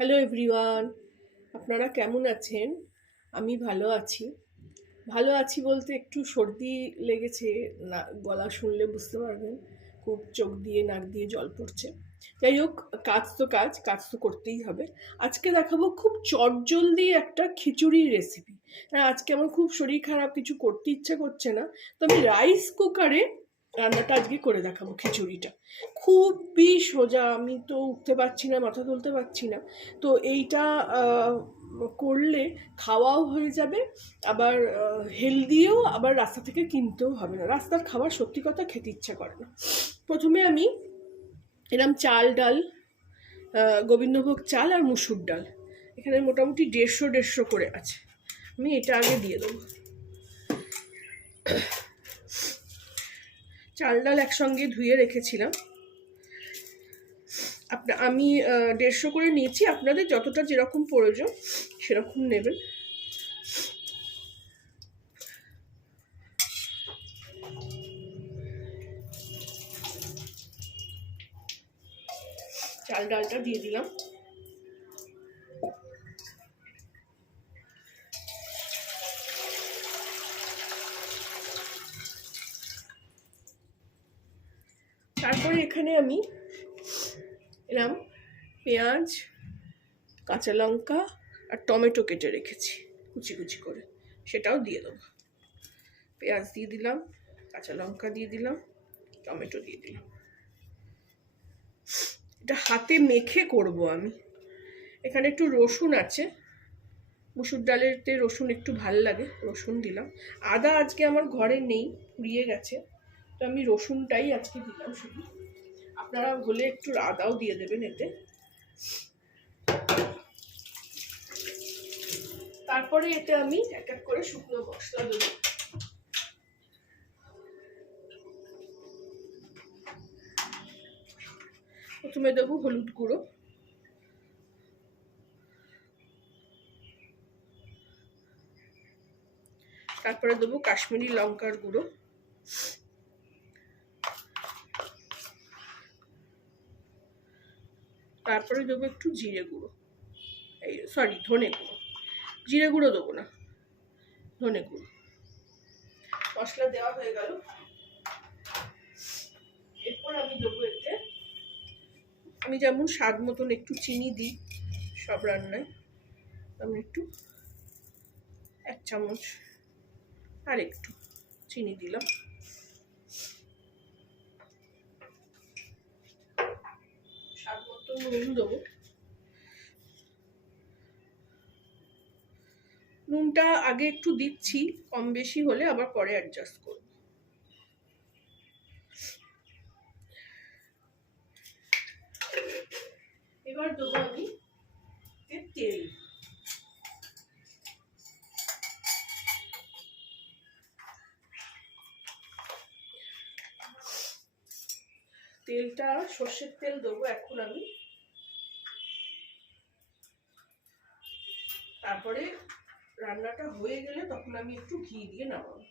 Hello everyone, আপনারা কেমন আছেন? আমি ভালো আছি বলতে একটু সর্দি লেগেছে। না, গলা শুনলে বুঝতে পারবেন, খুব চোখ দিয়ে নাক দিয়ে জল পড়ছে। যাই হোক, কাজ তো করতেই হবে। আজকে দেখাবো খুব চটজলদি একটা খিচুড়ির রেসিপি। আজকে আমার খুব শরীর খারাপ, কিছু করতে ইচ্ছে করছে না, তো আমি রাইস কুকারে রান্নাটা আজকে করে দেখাবো। খিচুড়িটা খুবই সোজা, আমি তো উঠতে পারছি না, মাথা তুলতে পারছি না। তো এইটা করলে খাওয়াও হয়ে যাবে, আবার হেলদিও, আবার রাস্তা থেকে কিনতেও হবে না। রাস্তার খাবার সত্যি কথা খেতে ইচ্ছা করে না। প্রথমে আমি এরম চাল ডাল, গোবিন্দভোগ চাল আর মুসুর ডাল এখানে মোটামুটি 150 করে আছে, আমি এটা আগে দিয়ে দেবো। চাল ডাল একসঙ্গে ধুয়ে রেখেছিলাম। আমি 150 করে নিয়েছি, আপনাদের যতটা যেরকম প্রয়োজন সেরকম নেবেন। চাল ডালটা দিয়ে দিলাম। তারপরে এখানে আমি এরম পেঁয়াজ, কাঁচা লঙ্কা আর টমেটো কেটে রেখেছি কুচি কুচি করে, সেটাও দিয়ে দেবো। পেঁয়াজ দিয়ে দিলাম, কাঁচা লঙ্কা দিয়ে দিলাম, টমেটো দিয়ে দিলাম। এটা হাতে মেখে করব আমি। এখানে একটু রসুন আছে, মুসুর ডালেরতে রসুন একটু ভাল লাগে, রসুন দিলাম। আদা আজকে আমার ঘরে নেই, পুড়িয়ে গেছে, তো আমি রসুনটাই আজকে দিলাম শুধু। আপনারা হলে একটু আদাও দিয়ে দেবেন এতে। তারপরে এতে আমি এক এক করে শুকনো মশলা দেবো। প্রথমে দেবো হলুদ গুঁড়ো, তারপরে দেবো কাশ্মীরি লঙ্কার গুঁড়ো, তারপরে দেবো একটু জিরে গুঁড়ো, ধনে গুঁড়ো। জিরে গুঁড়ো দেবো না, ধনে গুঁড়ো। মশলা দেওয়া হয়ে গেল। এরপর আমি দেবো এতে, আমি যেমন স্বাদ মতন একটু চিনি দিই সব রান্নায়, আমি একটু 1 চামচ আর একটু চিনি দিলাম। স্বাদ মতো নুন দেবো। নুনটা আগে একটু দিচ্ছি, কম বেশি হলে আবার পরে অ্যাডজাস্ট করব। এবার দেবো আমি তেল। তেলটা সর্ষের তেল দেবো এখন আমি। তারপরে রান্নাটা হয়ে গেলে তখন আমি একটু ঘি দিয়ে নামাবো।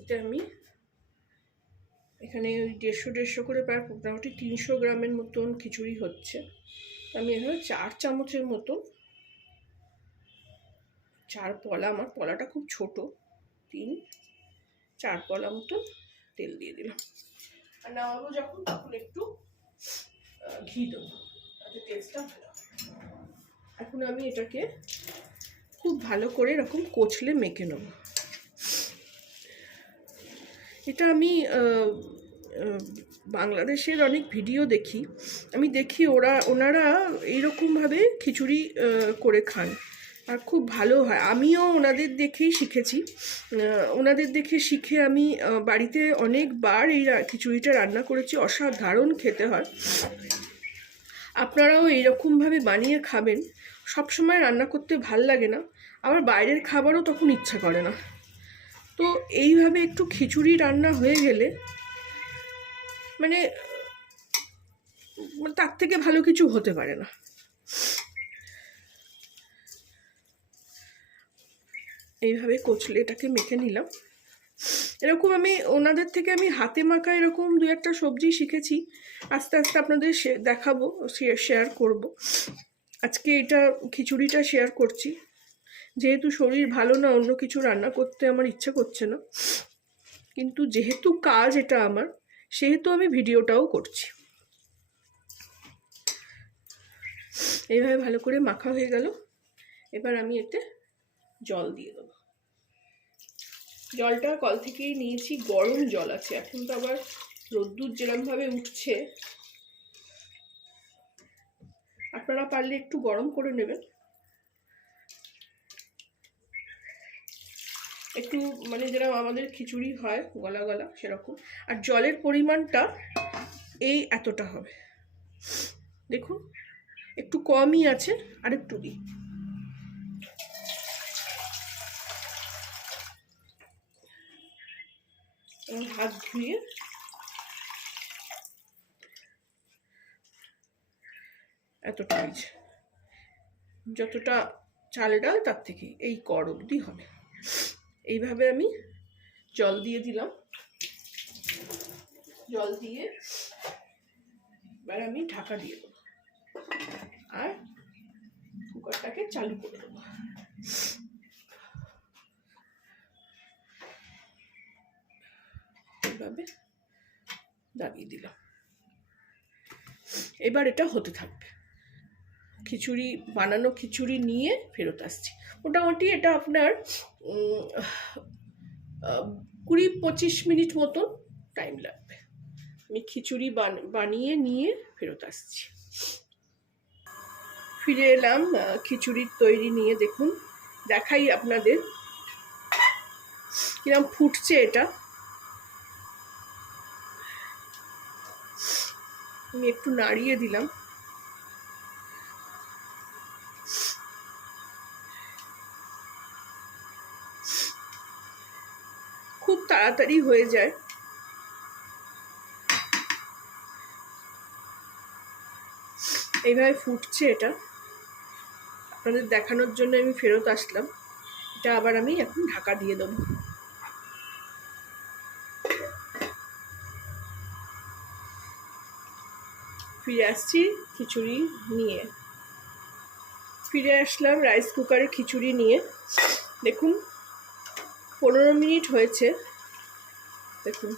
এটা আমি এখানে ওই 150 করে প্রায় মোটামুটি 300 গ্রামের মতন খিচুড়ি হচ্ছে। আমি এখানে 4 চামচের মতো, 4 পলা, আমার পলাটা খুব ছোট, 3-4 পলা মতো তেল দিয়ে দিলাম। আর নামাবো যখন তখন একটু ঘি দেবো, তাতে টেস্টটা ভালো। এখন আমি এটাকে খুব ভালো করে এরকম কচলে মেখে নেব। এটা আমি বাংলাদেশের অনেক ভিডিও দেখি, ওনারা এইরকমভাবে খিচুড়ি করে খান, আর খুব ভালো হয়। আমিও ওনাদের দেখেই শিখেছি। ওনাদের দেখে শিখে আমি বাড়িতে অনেকবার এই খিচুড়িটা রান্না করেছি, অসাধারণ খেতে হয়। আপনারাও এইরকমভাবে বানিয়ে খাবেন। সবসময় রান্না করতে ভাল লাগে না, আবার বাইরের খাবারও তখন ইচ্ছা করে না। তো এইভাবে একটু খিচুড়ি রান্না হয়ে গেলে মানে তার থেকে ভালো কিছু হতে পারে না। এইভাবে কচলে এটাকে মেখে নিলাম। এরকম আমি ওনাদের থেকে আমি হাতে মাখা এরকম দু একটা সবজি শিখেছি, আস্তে আস্তে আপনাদের দেখাবো, শেয়ার করব। আজকে এটা খিচুড়িটা শেয়ার করছি, যেহেতু শরীর ভালো না, অন্য কিছু রান্না করতে আমার ইচ্ছা করছে না, কিন্তু যেহেতু কাজ এটা আমার, সেহেতু আমি ভিডিওটাও করছি। এইভাবে ভালো করে মাখা হয়ে গেল। এবার আমি এতে জল দিয়ে দেবো। জলটা কল থেকেই নিয়েছি, গরম জল আছে। এখন তো আবার রোদ্দুর যেরকমভাবে উঠছে, আপনারা পারলে একটু গরম করে নেবেন, একটু মানে যেরকম আমাদের খিচুড়ি হয় গলা গলা সেরকম। আর জলের পরিমাণটা এই এতটা হবে, দেখুন একটু কমই আছে, আর একটু দিই। হাত ধুয়ে এতটা হয়েছে, যতটা চাল ডাল তার থেকে এই কর অবধি হবে। এইভাবে আমি জল দিয়ে দিলাম। জল দিয়ে এবার আমি ঢাকা দিয়ে দেবো আর কুকারটাকে চালু করে দেবো। এইভাবে দাবিয়ে দিলাম। এবার এটা হতে থাকবে। খিচুড়ি বানানো খিচুড়ি নিয়ে ফেরত আসছি। মোটামুটি এটা আপনার 20-25 মিনিট মতন টাইম লাগবে। আমি খিচুড়ি বানিয়ে নিয়ে ফেরত আসছি। ফিরে এলাম খিচুড়ির তৈরি নিয়ে। দেখুন, দেখাই আপনাদের কিরম ফুটছে এটা। আমি একটু নাড়িয়ে দিলাম। খুব তাড়াতাড়ি হয়ে যায়। এইভাবে ফুটছে এটা, আপনাদের দেখানোর জন্য আমি ফেরত আসলাম। এটা আবার আমি এখন ঢাকা দিয়ে দেবো। ফিরে আসছি খিচুড়ি নিয়ে। ফিরে আসলাম রাইস কুকারে খিচুড়ি নিয়ে। দেখুন 15 মিনিট হয়েছে। দেখুন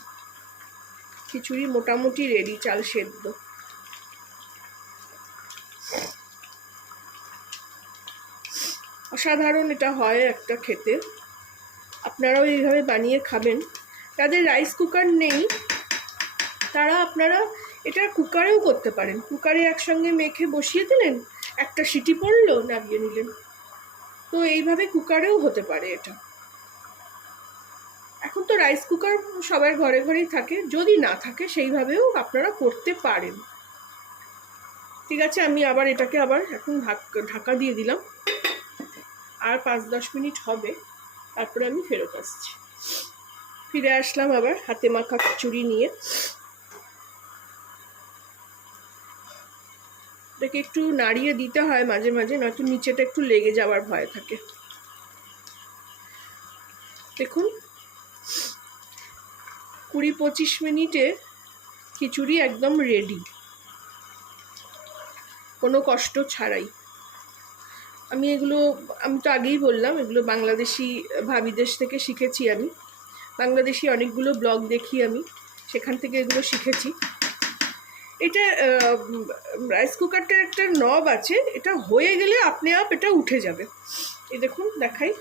খিচুড়ি মোটামুটি রেডি, চাল সেদ্ধ। অসাধারণ এটা হয় একটা খেতে। আপনারাও এইভাবে বানিয়ে খাবেন। যাদের রাইস কুকার নেই তারা আপনারা এটা কুকারেও করতে পারেন। কুকারে একসঙ্গে মেখে বসিয়ে দিলেন, একটা সিটি পড়লো, নামিয়ে নিলেন। তো এইভাবে কুকারেও হতে পারে এটা। এখন তো রাইস কুকার সবার ঘরে ঘরেই থাকে, যদি না থাকে সেইভাবেও আপনারা করতে পারেন। ঠিক আছে, আমি আবার এটাকে আবার এখন ঢাকা দিয়ে দিলাম। আর 5-10 মিনিট হবে, তারপরে আমি ফেরত আসছি। ফিরে আসলাম আবার হাতে মাখা খিচুড়ি নিয়ে। এটাকে একটু নাড়িয়ে দিতে হয় মাঝে মাঝে, নয়তো নিচেটা একটু লেগে যাওয়ার ভয় থাকে। দেখুন 20-25 মিনিটে খিচুড়ি একদম রেডি, কোনো কষ্ট ছাড়াই। আমি তো আগেই বললাম, এগুলো বাংলাদেশি ভাবিদেশ থেকে শিখেছি আমি। বাংলাদেশি অনেকগুলো ব্লগ দেখি আমি, সেখান থেকে এগুলো শিখেছি। এটা রাইস কুকারটার একটা নব আছে, এটা হয়ে গেলে আপনি আপ এটা উঠে যাবে। এই দেখুন দেখাই,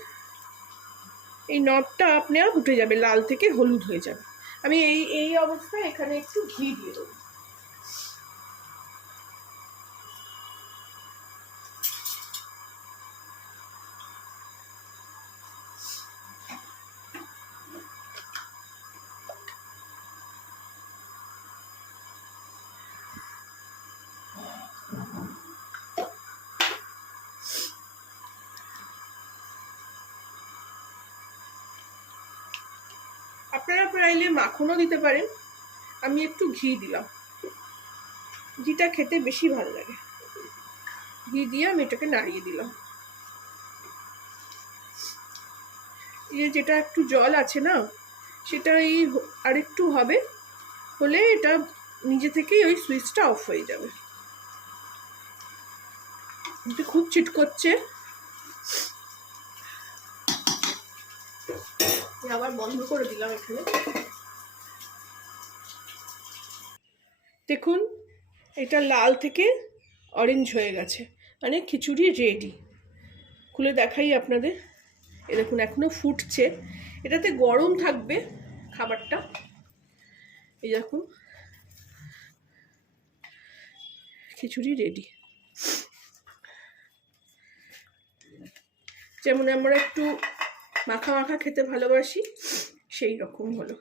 এই নবটা আপনি আপ উঠে যাবে, লাল থেকে হলুদ হয়ে যাবে। আমি এই অবস্থায় এখানে একটু ঘি দিয়ে দেবো। আপনারা চাইলে মাখনও দিতে পারেন, আমি একটু ঘি দিলাম। ঘিটা খেতে বেশি ভালো লাগে। ঘি দিয়ে আমি এটাকে নাড়িয়ে দিলাম। যেটা একটু জল আছে না, সেটা এই আরেকটু হবে, হলে এটা নিজে থেকেই ওই সুইচটা অফ হয়ে যাবে। এটা খুব চিটকোচ্ছে, আবার বন্ধ করে দিলাম এখানে। দেখুন এটা লাল থেকে অরেঞ্জ হয়ে গেছে, মানে খিচুড়ি রেডি। খুলে দেখাই আপনাদের, এ দেখুন এখনো ফুটছে, এটাতে গরম থাকবে খাবারটা। এই দেখুন খিচুড়ি রেডি। যেমন আমরা একটু মাখা মাখা খেতে ভালোবাসি, সেই রকম হলো।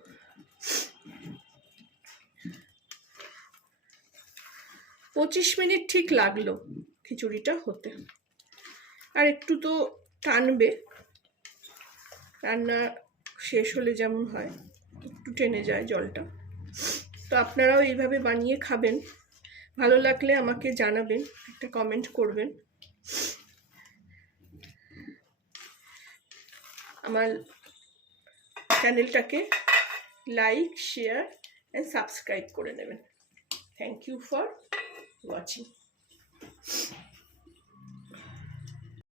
25 মিনিট ঠিক লাগলো খিচুড়িটা হতে, আর একটু তো টানবে, রান্না শেষ হলে যেমন হয় একটু টেনে যায় জলটা। তো আপনারাও এইভাবে বানিয়ে খাবেন, ভালো লাগলে আমাকে জানাবেন, একটা কমেন্ট করবেন। আমার চ্যানেলটাকে লাইক, শেয়ার অ্যান্ড সাবস্ক্রাইব করে নেবেন। Thank you for watching.